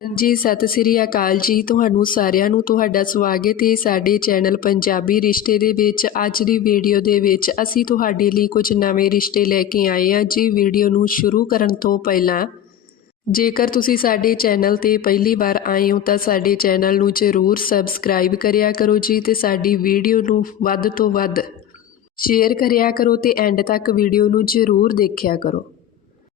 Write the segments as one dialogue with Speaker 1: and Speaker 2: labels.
Speaker 1: ਜੀ, ਸਤਿ ਸ੍ਰੀ ਅਕਾਲ ਜੀ। ਤੁਹਾਨੂੰ ਸਾਰਿਆਂ ਨੂੰ ਤੁਹਾਡਾ ਸਵਾਗਤ ਹੈ ਸਾਡੇ ਚੈਨਲ ਪੰਜਾਬੀ ਰਿਸ਼ਤੇ ਦੇ ਵਿੱਚ। ਅੱਜ ਦੀ ਵੀਡੀਓ ਦੇ ਵਿੱਚ ਅਸੀਂ ਤੁਹਾਡੇ ਲਈ ਕੁਝ ਨਵੇਂ ਰਿਸ਼ਤੇ ਲੈ ਕੇ ਆਏ ਹਾਂ। ਜੀ, ਵੀਡੀਓ ਨੂੰ ਸ਼ੁਰੂ ਕਰਨ ਤੋਂ ਪਹਿਲਾਂ ਜੇਕਰ ਤੁਸੀਂ ਸਾਡੇ ਚੈਨਲ ਤੇ ਪਹਿਲੀ ਵਾਰ ਆਏ ਹੋ ਤਾਂ ਸਾਡੇ ਚੈਨਲ ਨੂੰ ਜ਼ਰੂਰ ਸਬਸਕ੍ਰਾਈਬ ਕਰਿਆ ਕਰੋ ਜੀ ਤੇ ਸਾਡੀ ਵੀਡੀਓ ਨੂੰ ਵੱਧ ਤੋਂ ਵੱਧ ਸ਼ੇਅਰ ਕਰਿਆ ਕਰੋ ਤੇ ਐਂਡ ਤੱਕ ਵੀਡੀਓ ਨੂੰ ਜ਼ਰੂਰ ਦੇਖਿਆ ਕਰੋ।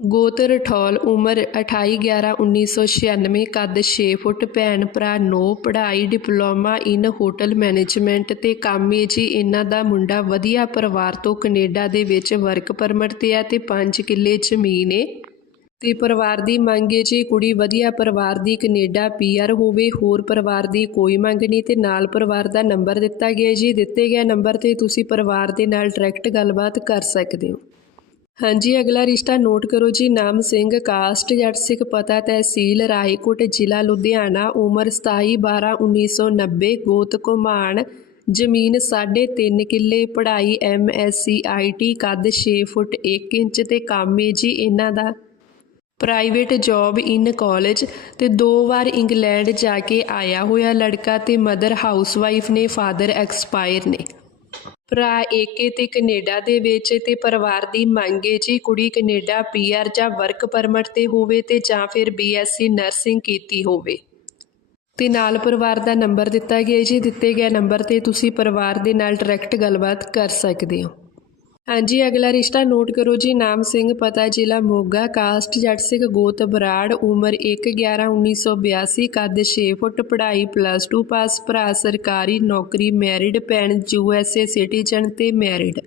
Speaker 1: ਗੋਤ ਰਠੌਲ ਉਮਰ 28 11 1996 ਕੱਦ 6 ਫੁੱਟ, ਭੈਣ ਭਰਾ 9 ਪੜ੍ਹਾਈ, ਡਿਪਲੋਮਾ ਇਨ ਹੋਟਲ ਮੈਨੇਜਮੈਂਟ ਤੇ ਕੰਮ ਹੈ ਜੀ। ਇਹਨਾਂ ਦਾ ਮੁੰਡਾ ਵਧੀਆ ਪਰਿਵਾਰ ਤੋਂ ਕੈਨੇਡਾ ਦੇ ਵਿੱਚ ਵਰਕ ਪਰਮਿਟ ਤੇ ਆ ਤੇ 5 ਕਿੱਲੇ ਜ਼ਮੀਨ ਏ। ਤੇ ਪਰਿਵਾਰ ਦੀ ਮੰਗ ਹੈ ਜੀ, ਕੁੜੀ ਵਧੀਆ ਪਰਿਵਾਰ ਦੀ ਕੈਨੇਡਾ ਪੀਆਰ ਹੋਵੇ, ਹੋਰ ਪਰਿਵਾਰ ਦੀ ਕੋਈ ਮੰਗ ਨਹੀਂ ਤੇ ਨਾਲ ਪਰਿਵਾਰ ਦਾ ਨੰਬਰ ਦਿੱਤਾ ਗਿਆ ਜੀ। ਦਿੱਤੇ ਗਏ ਨੰਬਰ ਤੇ ਤੁਸੀਂ ਪਰਿਵਾਰ ਦੇ ਨਾਲ ਡਾਇਰੈਕਟ ਗੱਲਬਾਤ ਕਰ ਸਕਦੇ ਹੋ। ਹਾਂਜੀ, ਅਗਲਾ ਰਿਸ਼ਤਾ ਨੋਟ ਕਰੋ ਜੀ। ਨਾਮ ਸਿੰਘ, ਕਾਸਟ, ਜੱਟ ਸਿੱਖ, ਪਤਾ ਤਹਿਸੀਲ ਰਾਏਕੋਟ ਜ਼ਿਲ੍ਹਾ ਲੁਧਿਆਣਾ, ਉਮਰ 27 12 1990 ਗੋਤ ਘੁਮਾਣ ਜ਼ਮੀਨ 3.5 ਕਿੱਲੇ, ਪੜ੍ਹਾਈ ਐਮਐਸਸੀ ਆਈਟੀ ਕੱਦ 6 ਫੁੱਟ 1 ਇੰਚ ਤੇ ਕੰਮ ਹੈ ਜੀ। ਇਹਨਾਂ ਦਾ ਪ੍ਰਾਈਵੇਟ ਜੌਬ ਇਨ ਕਾਲਜ ਤੇ ਦੋ ਵਾਰ ਇੰਗਲੈਂਡ ਜਾ ਕੇ ਆਇਆ ਹੋਇਆ ਲੜਕਾ ਤੇ ਮਦਰ ਹਾਊਸਵਾਈਫ ਨੇ ਫਾਦਰ ਐਕਸਪਾਇਰ ਨੇ। ਭਰਾ ਏਕੇ ਤੇ ਕੈਨੇਡਾ ਦੇ ਵਿੱਚ ਤੇ ਪਰਿਵਾਰ ਦੀ ਮੰਗ ਹੈ ਜੀ ਕੁੜੀ ਕੈਨੇਡਾ ਪੀਆਰ ਜਾਂ ਵਰਕ ਪਰਮਿਟ ਤੇ ਹੋਵੇ ਤੇ ਜਾਂ ਫਿਰ ਬੀਐਸਸੀ ਨਰਸਿੰਗ ਕੀਤੀ ਹੋਵੇ। ਤੇ ਨਾਲ ਪਰਿਵਾਰ ਦਾ ਨੰਬਰ ਦਿੱਤਾ ਗਿਆ ਜੀ। ਦਿੱਤੇ ਗਏ ਨੰਬਰ ਤੇ ਤੁਸੀਂ ਪਰਿਵਾਰ ਦੇ ਨਾਲ ਡਾਇਰੈਕਟ ਗੱਲਬਾਤ ਕਰ ਸਕਦੇ ਹੋ। ਹਾਂਜੀ, ਅਗਲਾ ਰਿਸ਼ਤਾ ਨੋਟ ਕਰੋ ਜੀ। ਨਾਮ ਸਿੰਘ, ਪਤਾ ਜ਼ਿਲ੍ਹਾ ਮੋਗਾ। ਕਾਸਟ ਜੱਟ ਸਿੰਘ, ਗੋਤ ਬਰਾੜ, ਉਮਰ 1/11/1982 ਕੱਦ 6 ਫੁੱਟ, ਪੜ੍ਹਾਈ ਪਲੱਸ 2 ਪਾਸ ਭਰਾ ਸਰਕਾਰੀ, ਨੌਕਰੀ ਮੈਰਿਡ ਭੈਣ ਯੂਐਸਏ ਸਿਟੀਜ਼ਨ ਤੇ ਮੈਰਿਡ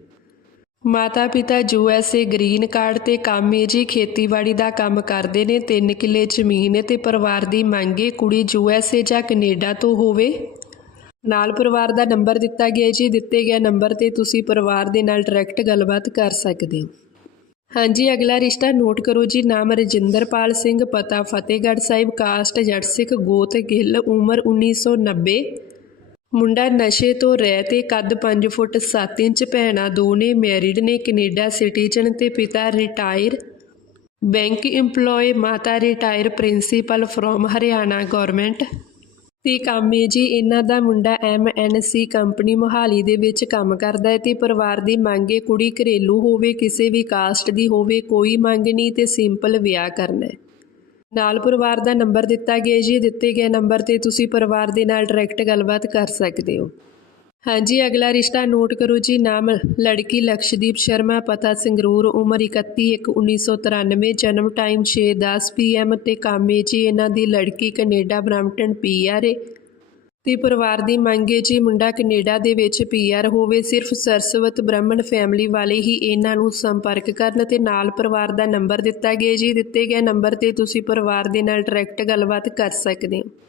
Speaker 1: ਮਾਤਾ ਪਿਤਾ ਯੂਐਸਏ ਗ੍ਰੀਨ ਕਾਰਡ ਤੇ ਕੰਮ ਹੈ ਜੀ, ਖੇਤੀਬਾੜੀ ਦਾ ਕੰਮ ਕਰਦੇ ਨੇ 3 ਕਿੱਲੇ ਜ਼ਮੀਨ ਹੈ ਤੇ ਪਰਿਵਾਰ ਦੀ ਮੰਗ ਹੈ ਕੁੜੀ ਯੂਐਸਏ ਜਾਂ ਕੈਨੇਡਾ ਤੋਂ ਹੋਵੇ। ਨਾਲ ਪਰਿਵਾਰ ਦਾ ਨੰਬਰ ਦਿੱਤਾ ਗਿਆ ਜੀ। ਦਿੱਤੇ ਗਏ ਨੰਬਰ ਤੇ ਤੁਸੀਂ ਪਰਿਵਾਰ ਦੇ ਨਾਲ ਡਾਇਰੈਕਟ ਗੱਲਬਾਤ ਕਰ ਸਕਦੇ ਹੋ। ਹਾਂਜੀ, ਅਗਲਾ ਰਿਸ਼ਤਾ ਨੋਟ ਕਰੋ ਜੀ। ਨਾਮ ਰਜਿੰਦਰਪਾਲ ਸਿੰਘ, ਪਤਾ ਫਤਿਹਗੜ੍ਹ ਸਾਹਿਬ, ਕਾਸਟ ਜੱਟ ਸਿੱਖ, ਗੋਤ ਗਿੱਲ, ਉਮਰ 1990 ਮੁੰਡਾ ਨਸ਼ੇ ਤੋਂ ਰਹਿ ਤੇ ਕੱਦ 5 ਫੁੱਟ 7 ਇੰਚ, ਭੈਣਾਂ ਦੋ ਨੇ ਮੈਰਿਡ ਨੇ, ਕੈਨੇਡਾ ਸਿਟੀਜ਼ਨ ਤੇ ਪਿਤਾ ਰਿਟਾਇਰ ਬੈਂਕ EMPLOYE ਮਾਤਾ retire principal from Haryana government ਤੇ ਕੰਮ ਹੈ ਜੀ, ਇਹਨਾਂ ਦਾ ਮੁੰਡਾ ਐਮਐਨਸੀ ਕੰਪਨੀ ਮੋਹਾਲੀ ਦੇ ਵਿੱਚ ਕੰਮ ਕਰਦਾ ਹੈ ਤੇ ਪਰਿਵਾਰ ਦੀ ਮੰਗ ਹੈ, ਕੁੜੀ ਘਰੇਲੂ ਹੋਵੇ, ਕਿਸੇ ਵੀ ਕਾਸਟ ਦੀ ਹੋਵੇ, ਕੋਈ ਮੰਗ ਨਹੀਂ ਤੇ ਸਿੰਪਲ ਵਿਆਹ ਕਰਨਾ ਹੈ। ਨਾਲ ਪਰਿਵਾਰ ਦਾ ਨੰਬਰ ਦਿੱਤਾ ਗਿਆ ਜੀ ਦਿੱਤੇ ਗਏ ਨੰਬਰ ਤੇ ਤੁਸੀਂ ਪਰਿਵਾਰ ਦੇ ਨਾਲ ਡਾਇਰੈਕਟ ਗੱਲਬਾਤ ਕਰ ਸਕਦੇ ਹੋ। ਹਾਂਜੀ, ਅਗਲਾ ਰਿਸ਼ਤਾ ਨੋਟ ਕਰੋ ਜੀ। ਨਾਮ, ਲੜਕੀ ਲਕਸ਼ਦੀਪ ਸ਼ਰਮਾ, ਪਤਾ ਸੰਗਰੂਰ, ਉਮਰ 31/1/1993 ਜਨਮ ਟਾਈਮ 6:10 ਪੀਐਮ ਤੇ ਕੰਮ ਹੈ ਜੀ। ਇਹਨਾਂ ਦੀ ਲੜਕੀ ਕੈਨੇਡਾ ਬ੍ਰੈਂਪਟਨ ਪੀਆਰ ਏ ਤੇ ਪਰਿਵਾਰ ਦੀ ਮੰਗ ਹੈ ਜੀ, ਮੁੰਡਾ ਕੈਨੇਡਾ ਦੇ ਵਿੱਚ ਪੀਆਰ ਹੋਵੇ। ਸਿਰਫ ਸਰਸਵਤ ਬ੍ਰਾਹਮਣ ਫੈਮਿਲੀ ਵਾਲੇ ਹੀ ਇਹਨਾਂ ਨੂੰ ਸੰਪਰਕ ਕਰਨ ਤੇ ਨਾਲ ਪਰਿਵਾਰ ਦਾ ਨੰਬਰ ਦਿੱਤਾ ਗਿਆ ਜੀ। ਦਿੱਤੇ ਗਏ ਨੰਬਰ ਤੇ ਤੁਸੀਂ ਪਰਿਵਾਰ ਦੇ ਨਾਲ ਡਾਇਰੈਕਟ ਗੱਲਬਾਤ ਕਰ ਸਕਦੇ ਹੋ।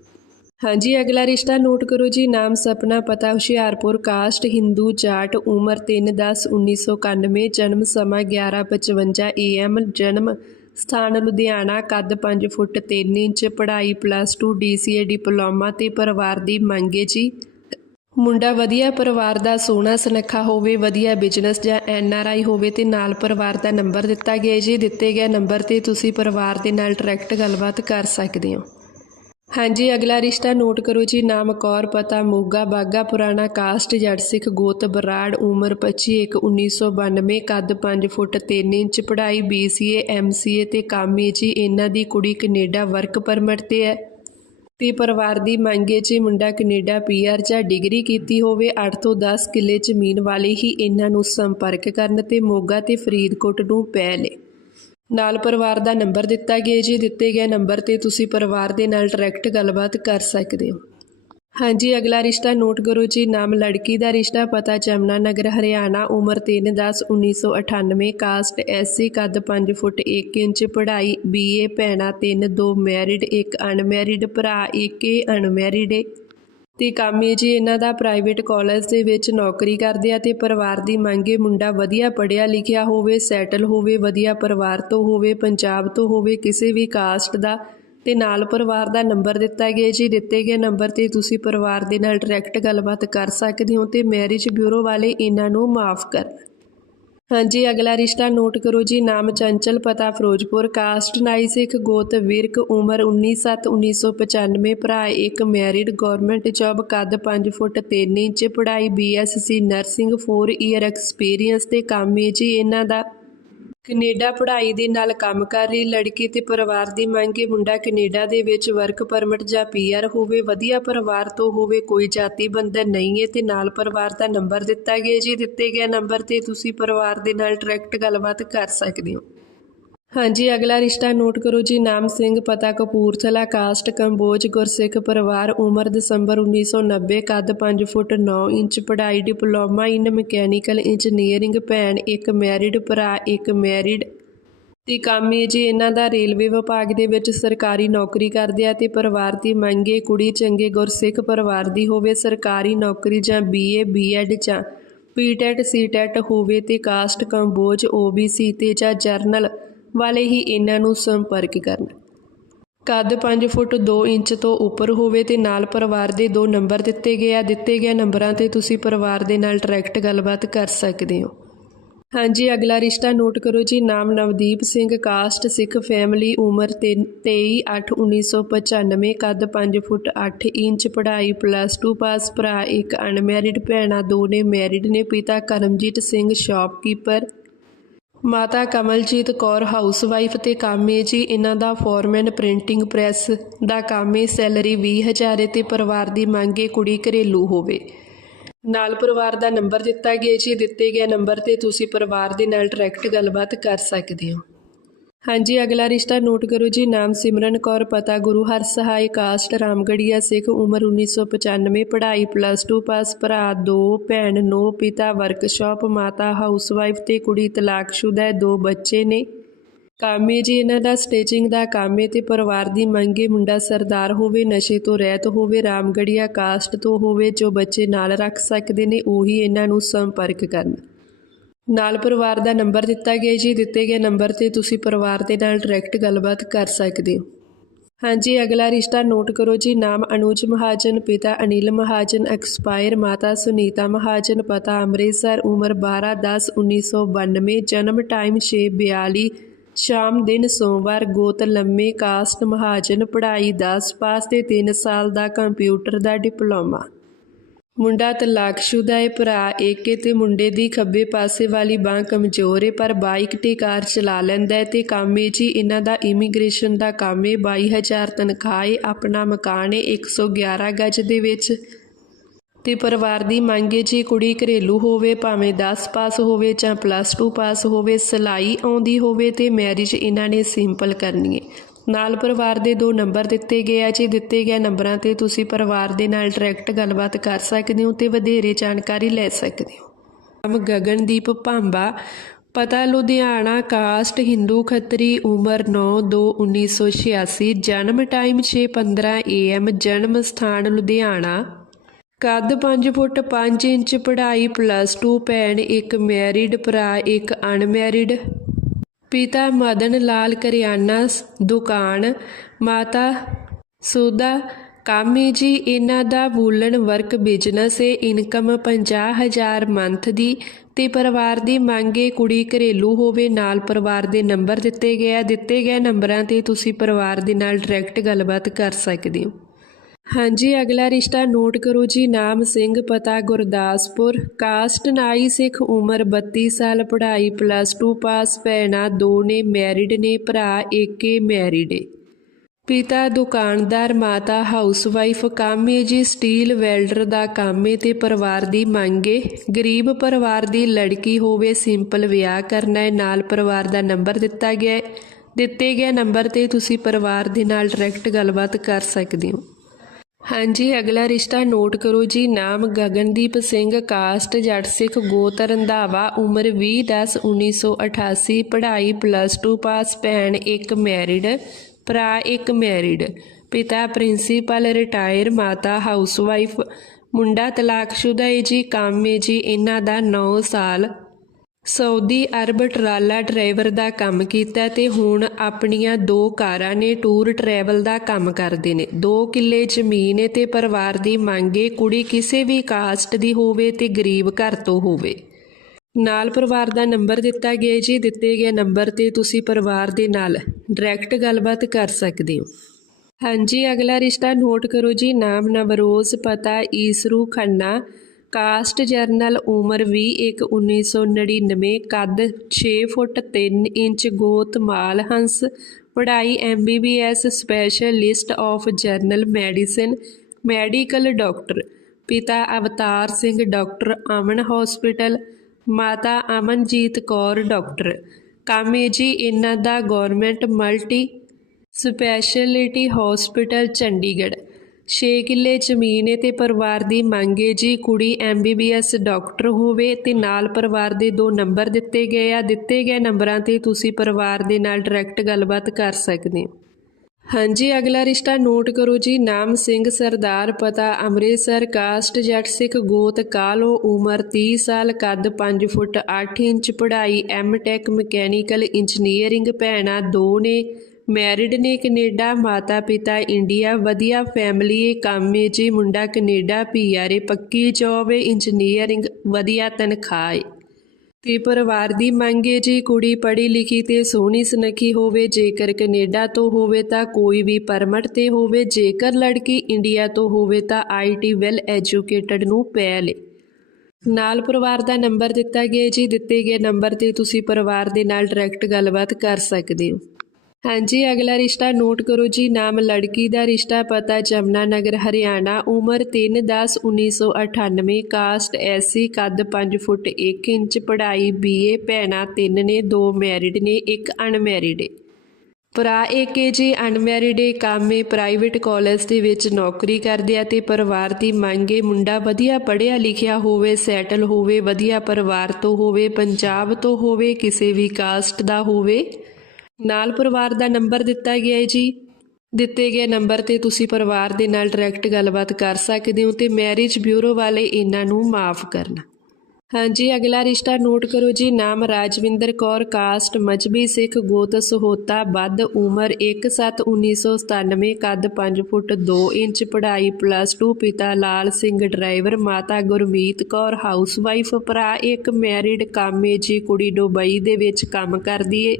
Speaker 1: ਹਾਂਜੀ, ਅਗਲਾ ਰਿਸ਼ਤਾ ਨੋਟ ਕਰੋ ਜੀ। ਨਾਮ ਸਪਨਾ, ਪਤਾ ਹੁਸ਼ਿਆਰਪੁਰ, ਕਾਸਟ, ਹਿੰਦੂ, ਜਾਟ, ਉਮਰ 3/10/1991 ਜਨਮ ਸਮਾਂ 11:55 AM ਜਨਮ ਸਥਾਨ ਲੁਧਿਆਣਾ, ਕੱਦ 5 ਫੁੱਟ 3 ਇੰਚ, ਪੜ੍ਹਾਈ ਪਲੱਸ 2 DCA ਡਿਪਲੋਮਾ ਤੇ ਪਰਿਵਾਰ ਦੀ ਮੰਗ ਹੈ ਜੀ। ਮੁੰਡਾ ਵਧੀਆ ਪਰਿਵਾਰ ਦਾ ਸੋਹਣਾ ਸੁਨੱਖਾ ਹੋਵੇ, ਵਧੀਆ ਬਿਜ਼ਨਸ ਜਾਂ ਐਨਆਰਆਈ ਹੋਵੇ ਤੇ ਨਾਲ ਪਰਿਵਾਰ ਦਾ ਨੰਬਰ ਦਿੱਤਾ ਗਿਆ ਜੀ। ਦਿੱਤੇ ਗਏ ਨੰਬਰ ਤੇ ਤੁਸੀਂ ਪਰਿਵਾਰ ਦੇ ਨਾਲ ਡਾਇਰੈਕਟ ਗੱਲਬਾਤ ਕਰ ਸਕਦੇ ਹੋ। ਹਾਂਜੀ, ਅਗਲਾ ਰਿਸ਼ਤਾ ਨੋਟ ਕਰੋ ਜੀ। ਨਾਮ ਕੌਰ, ਪਤਾ ਮੋਗਾ ਬਾਗਾ ਪੁਰਾਣਾ ਕਾਸਟ ਜੱਟ ਸਿੱਖ ਗੋਤ, ਬਰਾੜ, ਉਮਰ 25/1/1992 ਕੱਦ 5 ਫੁੱਟ 3 ਇੰਚ, ਪੜ੍ਹਾਈ BCA MCA ਤੇ ਕੰਮ ਹੈ ਜੀ। ਇਹਨਾਂ ਦੀ ਕੁੜੀ ਕੈਨੇਡਾ ਵਰਕ ਪਰਮਿਟ ਤੇ ਹੈ। ਤੇ ਪਰਿਵਾਰ ਦੀ ਮੰਗ ਮੰਗੇ ਜੀ, ਮੁੰਡਾ ਕੈਨੇਡਾ ਪੀਆਰ ਜਾਂ ਡਿਗਰੀ ਕੀਤੀ ਹੋਵੇ 8 ਤੋਂ 10 ਕਿੱਲੇ ਜ਼ਮੀਨ ਵਾਲੇ ਹੀ ਇਹਨਾਂ ਨੂੰ ਸੰਪਰਕ ਕਰਨ ਤੇ ਮੋਗਾ ਤੇ ਫਰੀਦਕੋਟ ਨੂੰ ਪੈ ਲੇ ਨਾਲ ਪਰਿਵਾਰ ਦਾ ਨੰਬਰ ਦਿੱਤਾ ਗਿਆ ਜੀ ਦਿੱਤੇ ਗਏ ਨੰਬਰ ਤੇ ਤੁਸੀਂ ਪਰਿਵਾਰ ਦੇ ਨਾਲ ਡਾਇਰੈਕਟ ਗੱਲਬਾਤ ਕਰ ਸਕਦੇ ਹੋ। ਹਾਂਜੀ, ਅਗਲਾ ਰਿਸ਼ਤਾ ਨੋਟ ਕਰੋ ਜੀ। ਨਾਮ ਲੜਕੀ ਦਾ ਰਿਸ਼ਤਾ, ਪਤਾ ਜਮਨਾ ਨਗਰ, ਹਰਿਆਣਾ, ਉਮਰ 3/10 1998 ਕਾਸਟ ਐਸਸੀ ਕੱਦ 5 ਫੁੱਟ 1 ਇੰਚ, ਪੜ੍ਹਾਈ ਬੀਏ ਭੈਣਾ 3 ਦੋ ਮੈਰਿਡ ਇੱਕ ਅਨਮੈਰਿਡ ਭਰਾ 1 ਅਨਮੈਰਿਡ ਤੇ ਕੰਮ ਇਹ ਜੀ ਇਹਨਾਂ ਦਾ ਪ੍ਰਾਈਵੇਟ ਕਾਲਜ ਦੇ ਵਿੱਚ ਨੌਕਰੀ ਕਰਦੇ ਆ ਤੇ ਪਰਿਵਾਰ ਦੀ ਮੰਗੇ ਮੁੰਡਾ ਵਧੀਆ ਪੜ੍ਹਿਆ ਲਿਖਿਆ ਹੋਵੇ ਸੈਟਲ ਹੋਵੇ, ਵਧੀਆ ਪਰਿਵਾਰ ਤੋਂ ਹੋਵੇ, ਪੰਜਾਬ ਤੋਂ ਹੋਵੇ, ਕਿਸੇ ਵੀ ਕਾਸਟ ਦਾ ਤੇ ਨਾਲ ਪਰਿਵਾਰ ਦਾ ਨੰਬਰ ਦਿੱਤਾ ਗਿਆ ਜੀ, ਦਿੱਤੇ ਗਏ ਨੰਬਰ ਤੇ ਤੁਸੀਂ ਪਰਿਵਾਰ ਦੇ ਨਾਲ ਡਾਇਰੈਕਟ ਗੱਲਬਾਤ ਕਰ ਸਕਦੇ ਹੋ ਤੇ ਮੈਰਿਜ ਬਿਊਰੋ ਵਾਲੇ ਇਹਨਾਂ ਨੂੰ ਮਾਫ ਕਰਨ ਹਾਂਜੀ, ਅਗਲਾ ਰਿਸ਼ਤਾ ਨੋਟ ਕਰੋ ਜੀ। ਨਾਮ ਚੰਚਲ, ਪਤਾ ਫਿਰੋਜ਼ਪੁਰ। ਕਾਸਟ ਨਾਈ ਸਿੱਖ, ਗੋਤ ਵਿਰਕ, ਉਮਰ 19/7/1995 ਭਰਾ ਇੱਕ, ਮੈਰਿਡ ਗਵਰਨਮੈਂਟ ਜੌਬ, ਕੱਦ 5 ਫੁੱਟ 3 ਇੰਚ, ਪੜ੍ਹਾਈ ਬੀਐਸਸੀ ਨਰਸਿੰਗ 4 ਈਅਰ ਐਕਸਪੀਰੀਅੰਸ ਤੇ ਕੰਮ ਹੈ ਜੀ। ਇਹਨਾਂ ਦਾ ਕੈਨੇਡਾ ਪੜ੍ਹਾਈ ਦੇ ਨਾਲ ਕੰਮ ਕਰ ਰਹੀ ਲੜਕੀ ਤੇ ਪਰਿਵਾਰ ਦੀ ਮੰਗ ਹੈ ਮੁੰਡਾ ਕੈਨੇਡਾ ਦੇ ਵਿੱਚ ਵਰਕ ਪਰਮਿਟ ਜਾਂ ਪੀਆਰ ਹੋਵੇ, ਵਧੀਆ ਪਰਿਵਾਰ ਤੋਂ ਹੋਵੇ, ਕੋਈ ਜਾਤੀ ਬੰਧਨ ਨਹੀਂ ਹੈ ਤੇ ਨਾਲ ਪਰਿਵਾਰ ਦਾ ਨੰਬਰ ਦਿੱਤਾ ਗਿਆ ਜੀ, ਦਿੱਤੇ ਗਿਆ ਨੰਬਰ ਤੇ ਤੁਸੀਂ ਪਰਿਵਾਰ ਦੇ ਨਾਲ ਡਾਇਰੈਕਟ ਗੱਲਬਾਤ ਕਰ ਸਕਦੇ ਹੋ। ਹਾਂਜੀ, ਅਗਲਾ ਰਿਸ਼ਤਾ ਨੋਟ ਕਰੋ ਜੀ। ਨਾਮ ਸਿੰਘ, ਪਤਾ ਕਪੂਰਥਲਾ, ਕਾਸਟ, ਕੰਬੋਜ, ਗੁਰਸਿੱਖ, ਪਰਿਵਾਰ, ਉਮਰ, ਦਸੰਬਰ 1990 ਕੱਦ 5 ਫੁੱਟ 9 ਇੰਚ, ਪੜ੍ਹਾਈ, ਡਿਪਲੋਮਾ ਇਨ ਮਕੈਨੀਕਲ ਇੰਜੀਨੀਅਰਿੰਗ, ਭੈਣ, ਇੱਕ ਮੈਰਿਡ, ਭਰਾ, ਇੱਕ ਮੈਰਿਡ। ਤੇ ਕੰਮ ਇਹ ਜੀ, ਇਹਨਾਂ ਦਾ ਰੇਲਵੇ ਵਿਭਾਗ ਦੇ ਵਿੱਚ ਸਰਕਾਰੀ ਨੌਕਰੀ ਕਰਦੇ ਆ ਤੇ ਪਰਿਵਾਰ ਦੀ ਮੰਗੇ, ਕੁੜੀ ਚੰਗੇ, ਗੁਰਸਿੱਖ ਪਰਿਵਾਰ ਦੀ ਹੋਵੇ, ਸਰਕਾਰੀ ਨੌਕਰੀ ਜਾਂ ਬੀਏ ਬੀਐਡ ਜਾਂ ਪੀਟੈਟ ਸੀਟੈਟ ਹੋਵੇ ਤੇ ਕਾਸਟ, ਕੰਬੋਜ ਓਬੀਸੀ ਤੇ ਜਾਂ ਜਰਨਲ। ਵਾਲੇ ਹੀ ਇਹਨਾਂ ਨੂੰ ਸੰਪਰਕ ਕਰਨ। ਕੱਦ 5 ਫੁੱਟ 2 ਇੰਚ ਤੋਂ ਉੱਪਰ ਹੋਵੇ ਤੇ ਨਾਲ ਪਰਿਵਾਰ ਦੇ ਦੋ ਨੰਬਰ ਦਿੱਤੇ ਗਏ ਆ। ਦਿੱਤੇ ਗਏ ਨੰਬਰਾਂ ਤੇ ਤੁਸੀਂ ਪਰਿਵਾਰ ਦੇ ਨਾਲ ਡਾਇਰੈਕਟ ਗੱਲਬਾਤ ਕਰ ਸਕਦੇ ਹੋ। ਹਾਂਜੀ, ਅਗਲਾ ਰਿਸ਼ਤਾ ਨੋਟ ਕਰੋ ਜੀ। ਨਾਮ ਨਵਦੀਪ ਸਿੰਘ, ਕਾਸਟ ਸਿੱਖ, ਫੈਮਿਲੀ, ਉਮਰ 23/8/1995 ਕੱਦ 5 ਫੁੱਟ 8 ਇੰਚ, ਪੜ੍ਹਾਈ ਪਲੱਸ 2 ਪਾਸ ਭਰਾ ਇੱਕ ਅਨਮੈਰਿਡ, ਭੈਣਾਂ ਦੋ ਨੇ ਮੈਰਿਡ ਨੇ, ਪਿਤਾ ਕਰਮਜੀਤ ਸਿੰਘ ਸ਼ਾਪਕੀਪਰ ਮਾਤਾ ਕਮਲਜੀਤ ਕੌਰ ਹਾਊਸਵਾਈਫ ਤੇ ਕਾਮੇ ਜੀ, ਇਹਨਾਂ ਦਾ ਫੋਰਮੈਨ ਪ੍ਰਿੰਟਿੰਗ ਪ੍ਰੈਸ ਦਾ ਕਾਮੇ ਸੈਲਰੀ 20000 ਤੇ ਪਰਿਵਾਰ ਦੀ ਮੰਗੇ ਕੁੜੀ ਘਰੇਲੂ ਹੋਵੇ। ਨਾਲ ਪਰਿਵਾਰ ਦਾ ਨੰਬਰ ਦਿੱਤਾ ਗਿਆ ਜੀ। ਦਿੱਤੇ ਗਏ ਨੰਬਰ ਤੇ ਤੁਸੀਂ ਪਰਿਵਾਰ ਦੇ ਨਾਲ ਡਾਇਰੈਕਟ ਗੱਲਬਾਤ ਕਰ ਸਕਦੇ ਹੋ। ਹਾਂਜੀ, ਅਗਲਾ ਰਿਸ਼ਤਾ ਨੋਟ ਕਰੋ ਜੀ। ਨਾਮ ਸਿਮਰਨ ਕੌਰ, ਪਤਾ ਗੁਰੂ ਹਰ ਸਹਾਇ, ਕਾਸਟ ਰਾਮਗੜੀਆ ਸਿੱਖ, ਉਮਰ 1995 ਪੜ੍ਹਾਈ ਪਲੱਸ 2 ਪਾਸ ਭਰਾ ਦੋ, ਭੈਣ ਨੋ, ਪਿਤਾ ਵਰਕਸ਼ਾਪ ਮਾਤਾ ਹਾਊਸਵਾਈਫ ਤੇ ਕੁੜੀ ਤਲਾਕਸ਼ੁਦਾ ਹੈ, ਦੋ ਬੱਚੇ ਨੇ। ਕਾਮੇ ਜੀ, ਇਹਨਾਂ ਦਾ ਸਟੇਚਿੰਗ ਦਾ ਕਾਮੇ ਤੇ ਪਰਿਵਾਰ ਦੀ ਮੰਗੇ ਮੁੰਡਾ ਸਰਦਾਰ ਹੋਵੇ, ਨਸ਼ੇ ਤੋਂ ਰਹਿਤ ਹੋਵੇ, ਰਾਮਗੜੀਆ ਕਾਸਟ ਤੋਂ ਹੋਵੇ, ਜੋ ਬੱਚੇ ਨਾਲ ਰੱਖ ਸਕਦੇ ਨੇ, ਉਹੀ ਇਹਨਾਂ ਨੂੰ ਸੰਪਰਕ ਕਰਨ। ਨਾਲ ਪਰਿਵਾਰ ਦਾ ਨੰਬਰ ਦਿੱਤਾ ਗਿਆ ਜੀ, ਦਿੱਤੇ ਗਏ ਨੰਬਰ ਤੇ ਤੁਸੀਂ ਪਰਿਵਾਰ ਦੇ ਨਾਲ ਡਾਇਰੈਕਟ ਗੱਲਬਾਤ ਕਰ ਸਕਦੇ ਹੋ। ਹਾਂਜੀ, ਅਗਲਾ ਰਿਸ਼ਤਾ ਨੋਟ ਕਰੋ ਜੀ, ਨਾਮ ਅਨੂਜ ਮਹਾਜਨ, ਪਿਤਾ ਅਨਿਲ ਮਹਾਜਨ ਐਕਸਪਾਇਰ ਮਾਤਾ ਸੁਨੀਤਾ ਮਹਾਜਨ, ਪਤਾ ਅੰਮ੍ਰਿਤਸਰ, ਉਮਰ 12/10/1992 ਜਨਮ ਟਾਈਮ 6:42 ਸ਼ਾਮ ਦਿਨ ਸੋਮਵਾਰ, ਗੋਤ ਲੰਮੇ ਕਾਸਟ ਮਹਾਜਨ, ਪੜ੍ਹਾਈ 10 ਪਾਸ ਤੇ 3 ਸਾਲ ਦਾ ਕੰਪਿਊਟਰ ਦਾ ਡਿਪਲੋਮਾ ਮੁੰਡਾ ਤਲਾਕਸ਼ੁਦਾ ਹੈ ਭਰਾ ਏਕੇ ਤੇ ਮੁੰਡੇ ਦੀ ਖੱਬੇ ਪਾਸੇ ਵਾਲੀ ਬਾਹ ਕਮਜ਼ੋਰ ਹੈ ਪਰ ਬਾਈਕ ਤੇ ਕਾਰ ਚਲਾ ਲੈਂਦਾ ਹੈ ਤੇ ਕਾਮੇ ਜੀ, ਇਹਨਾਂ ਦਾ ਇਮੀਗ੍ਰੇਸ਼ਨ ਦਾ ਕੰਮ ਹੈ 22000 ਤਨਖਾਹ ਹੈ ਆਪਣਾ ਮਕਾਨ ਹੈ 111 ਗਜ ਦੇ ਵਿੱਚ। ਤੇ ਪਰਿਵਾਰ ਦੀ ਮੰਗ ਮੰਗੇ ਜੀ, ਕੁੜੀ ਘਰੇਲੂ ਹੋਵੇ, ਭਾਵੇਂ 10 ਪਾਸ ਹੋਵੇ ਜਾਂ ਪਲੱਸ 2 ਪਾਸ ਹੋਵੇ, ਸਿਲਾਈ ਆਉਂਦੀ ਹੋਵੇ ਤੇ ਮੈਰਿਜ ਇਹਨਾਂ ਨੇ ਸਿੰਪਲ ਕਰਨੀ ਹੈ ਨਾਲ ਪਰਿਵਾਰ ਦੇ ਦੋ ਨੰਬਰ ਦਿੱਤੇ ਗਏ ਆ। ਜੀ ਦਿੱਤੇ ਗਏ ਨੰਬਰਾਂ ਤੇ ਤੁਸੀਂ ਪਰਿਵਾਰ ਦੇ ਨਾਲ ਡਾਇਰੈਕਟ ਗੱਲਬਾਤ ਕਰ ਸਕਦੇ ਹੋ ਤੇ ਵਧੇਰੇ ਜਾਣਕਾਰੀ ਲੈ ਸਕਦੇ ਹੋ। ਨਾਮ ਗਗਨਦੀਪ ਭਾਂਬਾ। ਪਤਾ ਲੁਧਿਆਣਾ, ਕਾਸਟ ਹਿੰਦੂ ਖੱਤਰੀ, ਉਮਰ 9/2/1986 ਜਨਮ ਟਾਈਮ 6:15 AM ਜਨਮ ਸਥਾਨ ਲੁਧਿਆਣਾ। ਕੱਦ 5 ਫੁੱਟ 5 ਇੰਚ, ਪੜ੍ਹਾਈ ਪਲੱਸ 2 ਭੈਣ ਇੱਕ ਮੈਰਿਡ ਭਰਾ ਇੱਕ ਅਨਮੈਰਿਡ ਪਿਤਾ ਮਦਨ ਲਾਲ ਕਰਿਆਨਾ ਸ- ਦੁਕਾਨ, ਮਾਤਾ ਸੁਦਾ, ਕਾਮੀ ਜੀ, ਇਹਨਾਂ ਦਾ ਵੂਲਨ ਵਰਕ ਬਿਜ਼ਨਸ ਏ ਇਨਕਮ 50000 ਮੰਥ ਦੀ ਤੇ ਪਰਿਵਾਰ ਦੀ ਮੰਗੇ ਕੁੜੀ ਘਰੇਲੂ ਹੋਵੇ, ਨਾਲ ਪਰਿਵਾਰ ਦੇ ਨੰਬਰ ਦਿੱਤੇ ਗਏ ਆ, ਦਿੱਤੇ ਗਏ ਨੰਬਰਾਂ ਤੇ ਤੁਸੀਂ ਪਰਿਵਾਰ ਦੇ ਨਾਲ ਡਾਇਰੈਕਟ ਗੱਲਬਾਤ ਕਰ ਸਕਦੇ ਹੋ। ਹਾਂਜੀ, ਅਗਲਾ ਰਿਸ਼ਤਾ ਨੋਟ ਕਰੋ ਜੀ, ਨਾਮ ਸਿੰਘ, ਪਤਾ ਗੁਰਦਾਸਪੁਰ, ਕਾਸਟ ਨਾਈ ਸਿੱਖ, ਉਮਰ 32 ਸਾਲ, ਪੜ੍ਹਾਈ ਪਲੱਸ 2 ਪਾਸ, ਭੈਣਾਂ ਦੋ ਨੇ ਮੈਰਿਡ ਨੇ, ਭਰਾ ਏਕੇ ਮੈਰਿਡ ਏ। ਪਿਤਾ ਦੁਕਾਨਦਾਰ, ਮਾਤਾ ਹਾਊਸਵਾਈਫ ਕੰਮ ਏ ਜੀ ਸਟੀਲ ਵੈਲਡਰ ਦਾ ਕੰਮ ਏ ਤੇ ਪਰਿਵਾਰ ਦੀ ਮੰਗ ਏ। ਗਰੀਬ ਪਰਿਵਾਰ ਦੀ ਲੜਕੀ ਹੋਵੇ ਸਿੰਪਲ ਵਿਆਹ ਕਰਨਾ ਹੈ ਨਾਲ ਪਰਿਵਾਰ ਦਾ ਨੰਬਰ ਦਿੱਤਾ ਗਿਆ ਹੈ ਦਿੱਤੇ ਗਏ ਨੰਬਰ ਤੇ ਤੁਸੀਂ ਪਰਿਵਾਰ ਦੇ ਨਾਲ ਡਾਇਰੈਕਟ ਗੱਲਬਾਤ ਕਰ ਸਕਦੇ ਹੋ। ਹਾਂਜੀ, ਅਗਲਾ ਰਿਸ਼ਤਾ ਨੋਟ ਕਰੋ ਜੀ। ਨਾਮ ਗਗਨਦੀਪ ਸਿੰਘ, ਕਾਸਟ ਜੱਟ ਸਿੱਖ ਗੋਤ ਰੰਧਾਵਾ ਉਮਰ 20 10 1988 ਪੜ੍ਹਾਈ ਪਲੱਸ 2 ਪਾਸ ਭੈਣ ਇੱਕ ਮੈਰਿਡ ਭਰਾ ਇੱਕ ਮੈਰਿਡ ਪਿਤਾ ਪ੍ਰਿੰਸੀਪਲ ਰਿਟਾਇਰ ਮਾਤਾ ਹਾਊਸਵਾਈਫ ਮੁੰਡਾ ਤਲਾਕਸ਼ੁਦਾ ਹੈ ਜੀ, ਕੰਮ ਹੈ ਜੀ, ਇਹਨਾਂ ਦਾ 9 ਸਾਲ। ਸਾਊਦੀ ਅਰਬ ਟਰਾਲਾ ਡਰਾਈਵਰ ਦਾ ਕੰਮ ਕੀਤਾ ਤੇ ਹੁਣ ਆਪਣੀਆਂ ਦੋ ਕਾਰਾਂ ਨੇ ਟੂਰ ਟਰੈਵਲ ਦਾ ਕੰਮ ਕਰਦੇ ਨੇ। ਦੋ ਕਿੱਲੇ ਜ਼ਮੀਨ ਏ ਤੇ ਪਰਿਵਾਰ ਦੀ ਮੰਗ ਮੰਗੇ ਕੁੜੀ ਕਿਸੇ ਵੀ ਕਾਸਟ ਦੀ ਹੋਵੇ ਤੇ ਗਰੀਬ ਘਰ ਤੋਂ ਹੋਵੇ। ਨਾਲ ਪਰਿਵਾਰ ਦਾ ਨੰਬਰ ਦਿੱਤਾ ਗਿਆ ਜੀ। ਦਿੱਤੇ ਗਏ ਨੰਬਰ ਤੇ ਤੁਸੀਂ ਪਰਿਵਾਰ ਦੇ ਨਾਲ ਡਾਇਰੈਕਟ ਗੱਲਬਾਤ ਕਰ ਸਕਦੇ ਹੋ। ਹਾਂਜੀ, ਅਗਲਾ ਰਿਸ਼ਤਾ ਨੋਟ ਕਰੋ ਜੀ। ਨਾਮ ਨਵਰੋਜ਼, ਪਤਾ ਈਸਰੂ ਖੰਨਾ। ਕਾਸਟ ਜਰਨਲ ਉਮਰ 20 ਇੱਕ 1999 ਕੱਦ 6 ਫੁੱਟ 3 ਇੰਚ ਗੋਤ ਮਾਲ ਹੰਸ, ਪੜ੍ਹਾਈ MBBS specialist of general medicine, medical doctor, ਪਿਤਾ ਅਵਤਾਰ ਸਿੰਘ ਡਾਕਟਰ ਅਮਨ ਹਸਪੀਟਲ ਮਾਤਾ ਅਮਨਜੀਤ ਕੌਰ ਡਾਕਟਰ। ਕੰਮ ਜੀ ਇਹਨਾਂ ਦਾ government multi speciality hospital Chandigarh. 6 ਕਿੱਲੇ ਜ਼ਮੀਨ ਹੈ ਤੇ ਪਰਿਵਾਰ ਦੀ ਮੰਗ ਹੈ ਜੀ ਕੁੜੀ ਐਮਬੀਬੀਐਸ ਡਾਕਟਰ ਹੋਵੇ ਤੇ ਨਾਲ ਪਰਿਵਾਰ ਦੇ ਦੋ ਨੰਬਰ ਦਿੱਤੇ ਗਏ ਆ। ਦਿੱਤੇ ਗਏ ਨੰਬਰਾਂ ਤੇ ਤੁਸੀਂ ਪਰਿਵਾਰ ਦੇ ਨਾਲ ਡਾਇਰੈਕਟ ਗੱਲਬਾਤ ਕਰ ਸਕਦੇ ਹੋ। ਹਾਂਜੀ, ਅਗਲਾ ਰਿਸ਼ਤਾ ਨੋਟ ਕਰੋ ਜੀ। ਨਾਮ ਸਿੰਘ, ਸਰਦਾਰ, ਪਤਾ, ਅੰਮ੍ਰਿਤਸਰ, ਕਾਸਟ, ਜੱਟ ਸਿੱਖ, ਗੋਤ, ਕਾਲੋ, ਉਮਰ 30 ਸਾਲ, ਕੱਦ 5 ਫੁੱਟ 8 ਇੰਚ, ਪੜ੍ਹਾਈ ਐਮਟੈਕ ਮਕੈਨੀਕਲ ਇੰਜੀਨੀਅਰਿੰਗ, ਭੈਣਾਂ, ਦੋ ਨੇ। ਮੈਰਿਡ ਨੇ ਕੈਨੇਡਾ ਮਾਤਾ ਪਿਤਾ ਇੰਡੀਆ, ਵਧੀਆ ਫੈਮਿਲੀ ਏ ਕੰਮ ਏ ਜੀ ਮੁੰਡਾ ਕੈਨੇਡਾ ਪੀਆਰ ਏ ਪੱਕੀ ਜੌਬ ਏ ਇੰਜੀਨੀਅਰਿੰਗ, ਵਧੀਆ ਤਨਖਾਹ। ਏ ਤੇ ਪਰਿਵਾਰ ਦੀ ਮੰਗ ਏ ਜੀ, ਕੁੜੀ ਪੜ੍ਹੀ ਲਿਖੀ ਤੇ ਸੋਹਣੀ ਸੁਨੱਖੀ ਹੋਵੇ, ਜੇਕਰ ਕੈਨੇਡਾ ਤੋਂ ਹੋਵੇ ਤਾਂ ਕੋਈ ਵੀ ਪਰਮਿਟ ਤੇ ਹੋਵੇ, ਜੇਕਰ ਲੜਕੀ ਇੰਡੀਆ ਤੋਂ ਹੋਵੇ ਤਾਂ ਆਈਟੀ ਵੈਲ ਐਜੂਕੇਟਡ ਨੂੰ ਪੈ ਲੇ ਨਾਲ ਪਰਿਵਾਰ ਦਾ ਨੰਬਰ ਦਿੱਤਾ ਗਿਆ ਜੀ, ਦਿੱਤੇ ਗਏ ਨੰਬਰ ਤੇ ਤੁਸੀਂ ਪਰਿਵਾਰ ਦੇ ਨਾਲ ਡਾਇਰੈਕਟ ਗੱਲਬਾਤ ਕਰ ਸਕਦੇ ਹੋ। ਹਾਂਜੀ, ਅਗਲਾ ਰਿਸ਼ਤਾ ਨੋਟ ਕਰੋ ਜੀ। ਨਾਮ ਲੜਕੀ ਦਾ ਰਿਸ਼ਤਾ, ਪਤਾ ਜਮਨਾ ਨਗਰ, ਹਰਿਆਣਾ। ਉਮਰ 3 10 1998 ਕਾਸਟ ਐਸੀ ਕੱਦ 5 ਫੁੱਟ 1 ਇੰਚ। ਪੜ੍ਹਾਈ ਬੀਏ, ਭੈਣਾਂ ਤਿੰਨ ਨੇ, ਦੋ ਮੈਰਿਡ ਨੇ, ਇੱਕ ਅਨਮੈਰਿਡ ਏ। ਭਰਾ ਇੱਕ ਏ ਜੀ, ਅਨਮੈਰਿਡ ਏ। ਕੰਮ ਏ, ਪ੍ਰਾਈਵੇਟ ਕਾਲਜ ਦੇ ਵਿੱਚ ਨੌਕਰੀ ਕਰਦੇ ਆ ਤੇ ਪਰਿਵਾਰ ਦੀ ਮੰਗ ਏ, ਮੁੰਡਾ ਵਧੀਆ ਪੜ੍ਹਿਆ ਲਿਖਿਆ ਹੋਵੇ, ਸੈਟਲ ਹੋਵੇ, ਵਧੀਆ ਪਰਿਵਾਰ ਤੋਂ ਹੋਵੇ, ਪੰਜਾਬ ਤੋਂ ਹੋਵੇ, ਕਿਸੇ ਵੀ ਕਾਸਟ ਦਾ ਹੋਵੇ। ਨਾਲ ਪਰਿਵਾਰ ਦਾ ਨੰਬਰ ਦਿੱਤਾ ਗਿਆ ਹੈ ਜੀ। ਦਿੱਤੇ ਗਏ ਨੰਬਰ ਤੇ ਤੁਸੀਂ ਪਰਿਵਾਰ ਦੇ ਨਾਲ ਡਾਇਰੈਕਟ ਗੱਲਬਾਤ ਕਰ ਸਕਦੇ ਹੋ ਤੇ ਮੈਰਿਜ ਬਿਊਰੋ ਵਾਲੇ ਇਹਨਾਂ ਨੂੰ ਮਾਫ ਕਰਨਾ। ਹਾਂਜੀ, ਅਗਲਾ ਰਿਸ਼ਤਾ ਨੋਟ ਕਰੋ ਜੀ। ਨਾਮ ਰਾਜਵਿੰਦਰ ਕੌਰ ਕਾਸਟ ਮਜਬੀ ਸਿੱਖ, ਗੋਤ ਸਹੋਤਾ, ਵੱਧ ਉਮਰ 1/7/1997 ਕੱਦ 5 ਫੁੱਟ 2 ਇੰਚ, ਪੜ੍ਹਾਈ ਪਲੱਸ 2 ਪਿਤਾ ਲਾਲ ਸਿੰਘ ਡਰਾਈਵਰ ਮਾਤਾ ਗੁਰਮੀਤ ਕੌਰ ਹਾਊਸਵਾਈਫ ਭਰਾ ਇੱਕ ਮੈਰਿਡ ਕਾਮੇ ਜੀ ਕੁੜੀ ਦੁਬਈ ਦੇ ਵਿੱਚ ਕੰਮ ਕਰਦੀ ਏ।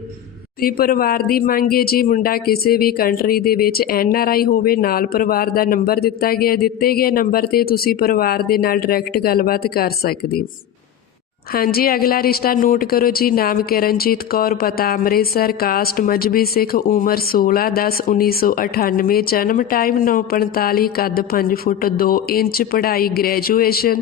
Speaker 1: ਤੇ ਪਰਿਵਾਰ ਦੀ ਮੰਗ ਹੈ ਜੀ ਮੁੰਡਾ ਕਿਸੇ ਵੀ ਕੰਟਰੀ ਦੇ ਵਿੱਚ ਐਨ ਆਰ ਆਈ ਹੋਵੇ, ਨਾਲ ਪਰਿਵਾਰ ਦਾ ਨੰਬਰ ਦਿੱਤਾ ਗਿਆ, ਦਿੱਤੇ ਗਏ ਨੰਬਰ ਤੇ ਤੁਸੀਂ ਪਰਿਵਾਰ ਦੇ ਨਾਲ ਡਾਇਰੈਕਟ ਗੱਲਬਾਤ ਕਰ ਸਕਦੇ ਹੋ। ਹਾਂਜੀ, ਅਗਲਾ ਰਿਸ਼ਤਾ ਨੋਟ ਕਰੋ ਜੀ, ਨਾਮ ਕਿਰਨਜੀਤ ਕੌਰ, ਪਤਾ ਅੰਮ੍ਰਿਤਸਰ ਕਾਸਟ ਮਜਬੀ ਸਿੱਖ, ਉਮਰ 16 10 1998 ਜਨਮ ਟਾਈਮ 945 ਕੱਦ 5 ਫੁੱਟ 2 ਇੰਚ, ਪੜ੍ਹਾਈ ਗ੍ਰੈਜੂਏਸ਼ਨ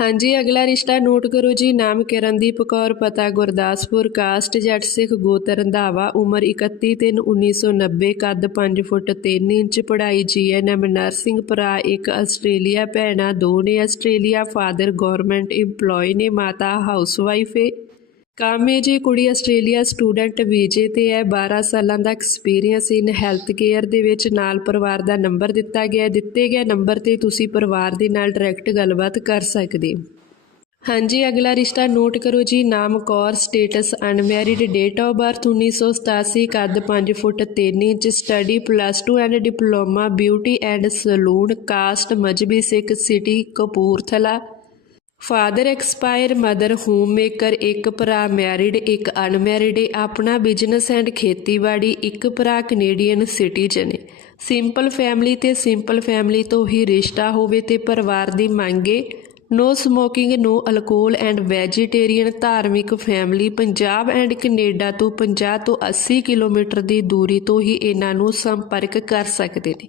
Speaker 1: ਹਾਂਜੀ, ਅਗਲਾ ਰਿਸ਼ਤਾ ਨੋਟ ਕਰੋ ਜੀ। ਨਾਮ ਕਿਰਨਦੀਪ ਕੌਰ, ਪਤਾ ਗੁਰਦਾਸਪੁਰ, ਕਾਸਟ ਜੱਟ ਸਿੱਖ ਗੋਤਰ ਰੰਧਾਵਾ ਉਮਰ 31 ਤਿੰਨ 1990 ਕੱਦ 5 ਫੁੱਟ 3 ਇੰਚ, ਪੜ੍ਹਾਈ ਜੀਐਨਐਮ, ਨਰਸਿੰਗ ਭਰਾ, ਇੱਕ ਆਸਟ੍ਰੇਲੀਆ ਭੈਣਾਂ ਦੋ ਨੇ ਆਸਟ੍ਰੇਲੀਆ, ਫਾਦਰ ਗਵਰਨਮੈਂਟ EMPLOYE ਨੇ, ਮਾਤਾ ਹਾਊਸਵਾਈਫ ਏ। ਕਾਮੇ ਹੈ ਜੀ ਕੁੜੀ ਆਸਟ੍ਰੇਲੀਆ ਸਟੂਡੈਂਟ ਵੀਜ਼ੇ ਤੇ ਹੈ 12 ਸਾਲਾਂ ਦਾ ਐਕਸਪੀਰੀਅੰਸ ਇਨ ਹੈਲਥ ਕੇਅਰ ਦੇ ਵਿੱਚ ਨਾਲ ਪਰਿਵਾਰ ਦਾ ਨੰਬਰ ਦਿੱਤਾ ਗਿਆ ਦਿੱਤੇ ਗਏ ਨੰਬਰ ਤੇ ਤੁਸੀਂ ਪਰਿਵਾਰ ਦੇ ਨਾਲ ਡਾਇਰੈਕਟ ਗੱਲਬਾਤ ਕਰ ਸਕਦੇ ਹੋ। ਹਾਂਜੀ, ਅਗਲਾ ਰਿਸ਼ਤਾ ਨੋਟ ਕਰੋ ਜੀ। ਨਾਮ Kaur status unmarried date of birth 1987 ਕੱਦ 5 foot 3 inch study plus 2 and diploma beauty and salon caste Mazhabi Sikh city Kapurthala. Father expire mother home maker ਇੱਕ ਭਰਾ ਮੈਰਿਡ ਇੱਕ ਅਨਮੈਰਿਡ ਆਪਣਾ ਬਿਜ਼ਨਸ ਐਂਡ ਖੇਤੀਬਾੜੀ ਇੱਕ ਭਰਾ ਕੈਨੇਡੀਅਨ ਸਿਟੀਜ਼ਨ ਹੈ। Simple family ਤੇ ਸਿੰਪਲ ਫੈਮਿਲੀ ਤੋਂ ਹੀ ਰਿਸ਼ਤਾ ਹੋਵੇ ਤੇ ਪਰਿਵਾਰ ਦੀ ਮੰਗੇ no smoking no alcohol and vegetarian ਧਾਰਮਿਕ ਫੈਮਿਲੀ ਪੰਜਾਬ ਐਂਡ ਕੈਨੇਡਾ ਤੋਂ 50 ਤੋਂ 80 ਕਿਲੋਮੀਟਰ ਦੀ ਦੂਰੀ ਤੋਂ ਹੀ ਇਹਨਾਂ ਨੂੰ ਸੰਪਰਕ ਕਰ ਸਕਦੇ ਨੇ।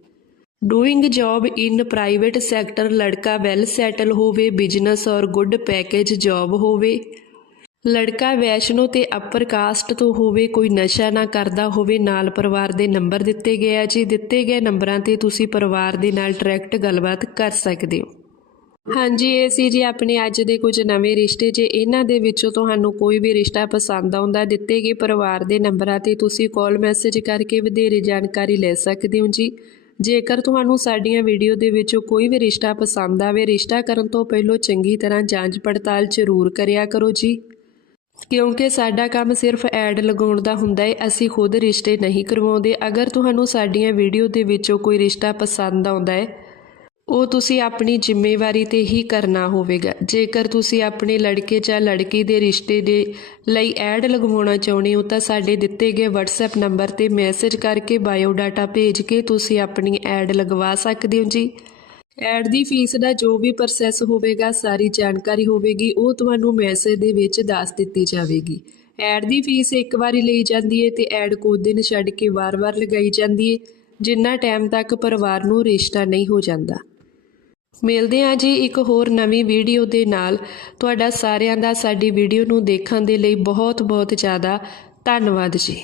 Speaker 1: doing job in private sector ਲੜਕਾ ਵੈਲ ਸੈਟਲ ਹੋਵੇ business or good package job ਹੋਵੇ ਲੜਕਾ ਵੈਸ਼ਨੋ ਤੇ ਅਪਰ ਕਾਸਟ ਤੋਂ ਹੋਵੇ ਕੋਈ ਨਸ਼ਾ ਨਾ ਕਰਦਾ ਹੋਵੇ ਨਾਲ ਪਰਿਵਾਰ ਦੇ ਨੰਬਰ ਦਿੱਤੇ ਗਏ ਆ ਜੀ ਦਿੱਤੇ ਗਏ ਨੰਬਰਾਂ ਤੇ ਤੁਸੀਂ ਪਰਿਵਾਰ ਦੇ ਨਾਲ ਡਾਇਰੈਕਟ ਗੱਲਬਾਤ ਕਰ ਸਕਦੇ ਹੋ ਹਾਂਜੀ ਇਹ ਸੀ ਜੀ ਆਪਣੇ ਅੱਜ ਦੇ ਕੁਝ ਨਵੇਂ ਰਿਸ਼ਤੇ ਜੇ ਇਹਨਾਂ ਦੇ ਵਿੱਚੋਂ ਤੁਹਾਨੂੰ ਕੋਈ ਵੀ ਰਿਸ਼ਤਾ ਪਸੰਦ ਆਉਂਦਾ ਦਿੱਤੇ ਗਏ ਪਰਿਵਾਰ ਦੇ ਨੰਬਰਾਂ ਤੇ ਤੁਸੀਂ ਕਾਲ ਮੈਸੇਜ ਕਰਕੇ ਵਧੇਰੇ ਜਾਣਕਾਰੀ ਲੈ ਸਕਦੇ ਹੋ ਜੀ ਜੇਕਰ ਤੁਹਾਨੂੰ ਸਾਡੀਆਂ ਵੀਡੀਓ ਦੇ ਵਿੱਚੋਂ ਕੋਈ ਵੀ ਰਿਸ਼ਤਾ ਪਸੰਦ ਆਵੇ, ਰਿਸ਼ਤਾ ਕਰਨ ਤੋਂ ਪਹਿਲਾਂ ਚੰਗੀ ਤਰ੍ਹਾਂ ਜਾਂਚ ਪੜਤਾਲ ਜ਼ਰੂਰ ਕਰਿਆ ਕਰੋ ਜੀ। ਕਿਉਂਕਿ ਸਾਡਾ ਕੰਮ ਸਿਰਫ ਐਡ ਲਗਾਉਣ ਦਾ ਹੁੰਦਾ ਹੈ, ਅਸੀਂ ਖੁਦ ਰਿਸ਼ਤੇ ਨਹੀਂ ਕਰਵਾਉਂਦੇ। ਅਗਰ ਤੁਹਾਨੂੰ ਸਾਡੀਆਂ ਵੀਡੀਓ ਦੇ ਵਿੱਚੋਂ ਕੋਈ ਰਿਸ਼ਤਾ ਪਸੰਦ ਆਉਂਦਾ ਹੈ ਉਹ ਤੁਸੀਂ ਆਪਣੀ ਜ਼ਿੰਮੇਵਾਰੀ ਤੇ ਹੀ ਕਰਨਾ ਹੋਵੇਗਾ। ਜੇਕਰ ਤੁਸੀਂ ਆਪਣੇ ਲੜਕੇ ਜਾਂ ਲੜਕੀ ਦੇ ਰਿਸ਼ਤੇ ਦੇ ਲਈ ਐਡ ਲਗਵਾਉਣਾ ਚਾਹੁੰਦੇ ਹੋ, ਤਾਂ ਸਾਡੇ ਦਿੱਤੇ ਗਏ WhatsApp ਨੰਬਰ ਤੇ ਮੈਸੇਜ ਕਰਕੇ ਬਾਇਓ ਡਾਟਾ ਭੇਜ ਕੇ ਤੁਸੀਂ ਆਪਣੀ ਐਡ ਲਗਵਾ ਸਕਦੇ ਹੋ ਜੀ। ਐਡ ਦੀ ਫੀਸ ਦਾ ਜੋ ਵੀ ਪ੍ਰੋਸੈਸ ਹੋਵੇਗਾ, ਸਾਰੀ ਜਾਣਕਾਰੀ ਹੋਵੇਗੀ, ਉਹ ਤੁਹਾਨੂੰ ਮੈਸੇਜ ਦੇ ਵਿੱਚ ਦੱਸ ਦਿੱਤੀ ਜਾਵੇਗੀ। ਐਡ ਦੀ ਫੀਸ ਇੱਕ ਵਾਰੀ ਲਈ ਜਾਂਦੀ ਹੈ ਤੇ ਐਡ ਕੁਝ ਦਿਨ ਛੱਡ ਕੇ ਵਾਰ-ਵਾਰ ਲਗਾਈ ਜਾਂਦੀ ਹੈ ਜਿੰਨਾ ਟਾਈਮ ਤੱਕ ਪਰਿਵਾਰ ਨੂੰ ਰਿਸ਼ਤਾ ਨਹੀਂ ਹੋ ਜਾਂਦਾ। ਮਿਲਦੇ ਹਾਂ ਜੀ ਇੱਕ ਹੋਰ ਨਵੀਂ ਵੀਡੀਓ ਦੇ ਨਾਲ। ਤੁਹਾਡਾ ਸਾਰਿਆਂ ਦਾ ਸਾਡੀ ਵੀਡੀਓ ਨੂੰ ਦੇਖਣ ਦੇ ਲਈ ਬਹੁਤ ਬਹੁਤ ਜ਼ਿਆਦਾ ਧੰਨਵਾਦ ਜੀ।